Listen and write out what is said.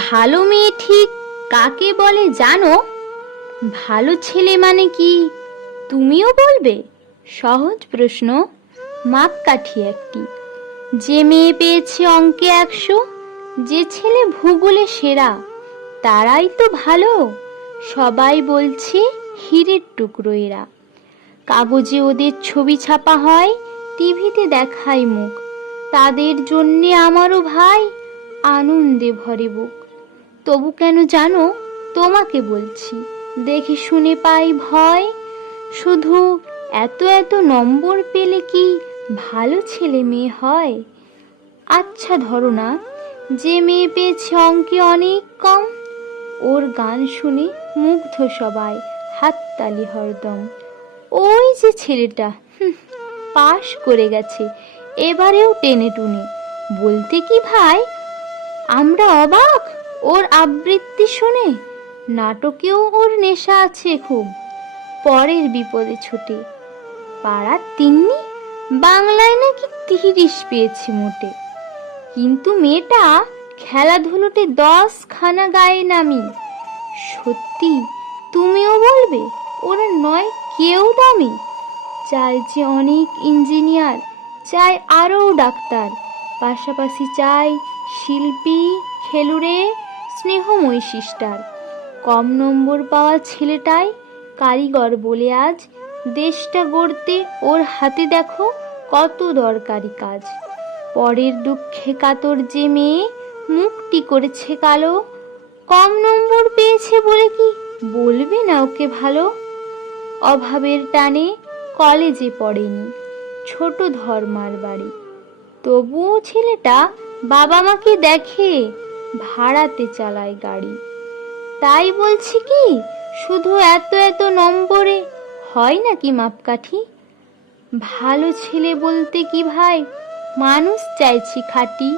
ভালো মেয়ে ঠিক কাকে বলে জানো? ভালো ছেলে মানে কি তুমিও বলবে? সহজ প্রশ্ন, মাপকাঠি একটি। যে মেয়ে পেয়েছে অঙ্কে 100, যে ছেলে ভূগোলে সেরা, তারাই তো ভালো। সবাই বলছে হীরের টুকরো এরা। কাগজে ওদের ছবি ছাপা হয়, টিভিতে দেখায় মুখ, তাদের জন্যে আমারও ভাই আনন্দে ভরে বুক। তবু কেন জানো তোমাকে বলছি, দেখে শুনে পাই ভয়। শুধু এত এত নম্বর পেলে কি ভালো ছেলে মেয়ে হয়? আচ্ছা ধরো না, যে মেয়ে পেয়েছে অঙ্কে অনেক কম, ওর গান শুনে মুগ্ধ সবাই, হাততালি হরদম। ওই যে ছেলেটা পাশ করে গেছে, এবারেও টেনে টুনে, বলতে কি ভাই আমরা অবাক ওর আবৃত্তি শুনে। নাটকেও ওর নেশা আছে খুব, পরের বিপদে ছুটে। পাড়ার তিন্নি বাংলায় নাকি 30 পেয়েছে মোটে। কিন্তু মেয়েটা খেলাধুলোতে 10 খানা গায়ে নামি। সত্যি তুমিও বলবে ওরা নয় কেউ দামি। চাই যে অনেক ইঞ্জিনিয়ার, চাই আরও ডাক্তার, পাশাপাশি চাই শিল্পী, খেলুড়ে, স্নেহময়ী সিস্টার। কম নম্বর পাওয়া ছেলেটাই কারিগর বলে আজ দেশটা গড়তে ওর হাতে দেখো কত দরকারি কাজ। পরের দুঃখে কাতর যে মেয়ে মুখটি করেছে কালো, কম নম্বর পেয়েছে বলে কি বলবে না ওকে ভালো? অভাবের টানে কলেজে পড়েনি, ছোট ধর্মার বাড়ি, তবুও ছেলেটা বাবা মাকে দেখে, ভাড়াতে চালায় গাড়ি। তাই বলছি কি শুধু এত এত নম্বরে হয় নাকি মাপকাঠি? ভালো ছেলে বলতে কি ভাই মানুষ চাইছি খাঁটি।